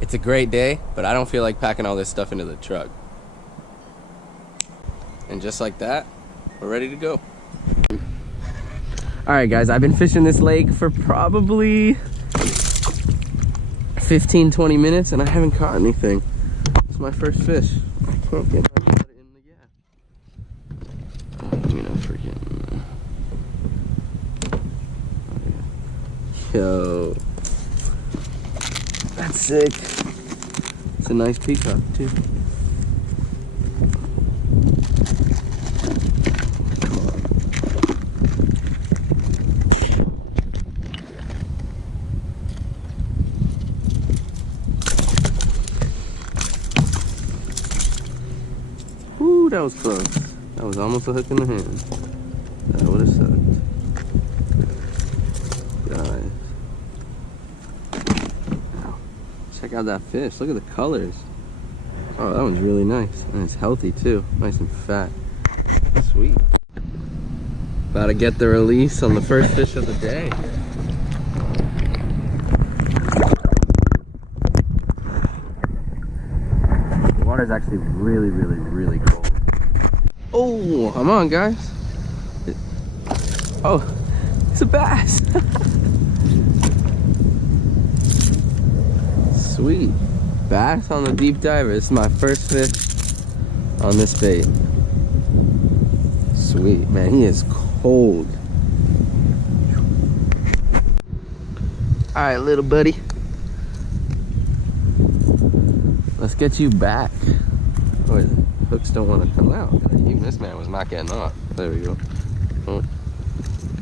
It's a great day, but I don't feel like packing all this stuff into the truck. And just like that, we're ready to go. Alright guys, I've been fishing this lake for probably 15-20 minutes and I haven't caught anything. It's my first fish. I can't get my rod in the gap. You know, freaking. Yo. That's sick. It's a nice peacock too. Ooh, that was close. That was almost a hook in the hand. That would have sucked. Guys. Wow. Check out that fish. Look at the colors. Oh, that one's really nice. And it's healthy too. Nice and fat. Sweet. About to get the release on the first fish of the day. The water's actually really cold. Oh, come on guys. Oh, it's a bass. Sweet. Bass on the deep diver. This is my first fish on this bait. Sweet, man, he is cold. All right, little buddy. Let's get you back. Oh, the hooks don't want to come out. Even this man was not getting off. There we go. Oh,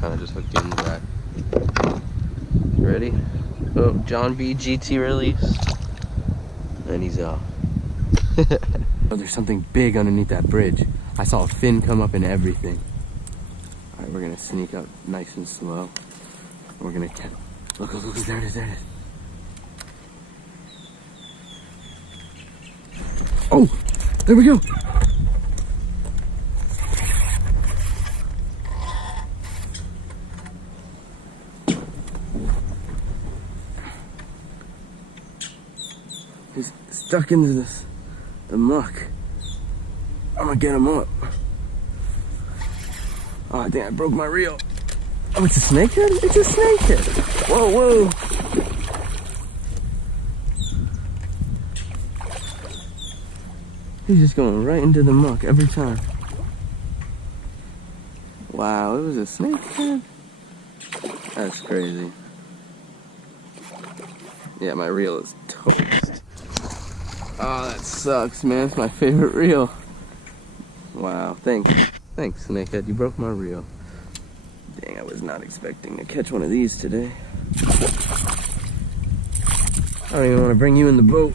kind of just hooked you in the back. You ready? Oh, John B. GT release. And he's off. Oh, there's something big underneath that bridge. I saw a fin come up and everything. All right, we're gonna sneak up nice and slow. We're gonna catch. Look, there it is. Oh, there we go. He's stuck into the muck. I'm gonna get him up. Oh, I think I broke my reel. Oh, it's a snakehead? It's a snakehead. Whoa. He's just going right into the muck every time. Wow, it was a snakehead? That's crazy. Yeah, my reel is toast. Oh, that sucks, man. It's my favorite reel. Wow, thanks, snakehead. You broke my reel. Dang, I was not expecting to catch one of these today. I don't even want to bring you in the boat.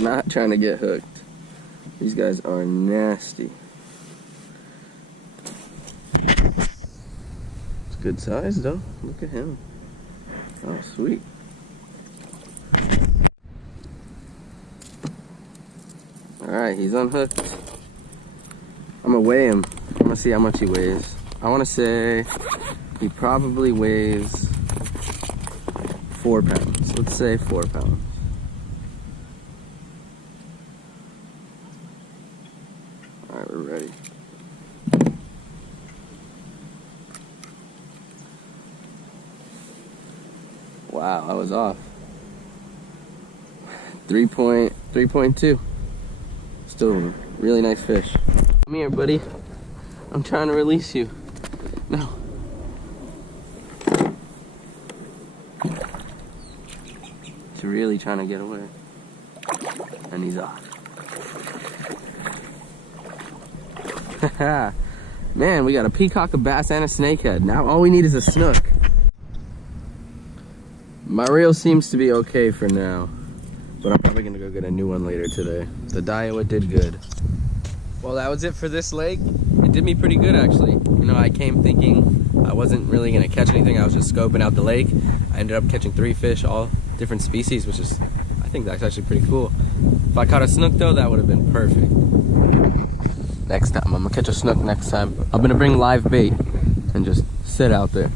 Not trying to get hooked. These guys are nasty. It's good size though. Look at him. Oh, sweet. Alright, he's unhooked. I'm gonna weigh him. I'm gonna see how much he weighs. I wanna say he probably weighs 4 pounds. Let's say 4 pounds. Alright, we're ready. Wow, I was off. 3.2. Still a really nice fish. Come here, buddy. I'm trying to release you. No. He's really trying to get away. And he's off. Man, we got a peacock, a bass, and a snakehead. Now all we need is a snook. My reel seems to be okay for now, but I'm probably gonna go get a new one later today. The Daiwa did good. Well, that was it for this lake. It did me pretty good, actually. You know, I came thinking I wasn't really gonna catch anything. I was just scoping out the lake. I ended up catching 3 fish, all different species, which is, I think that's actually pretty cool. If I caught a snook though, that would have been perfect. next time. I'm gonna catch a snook next time. I'm gonna bring live bait and just sit out there.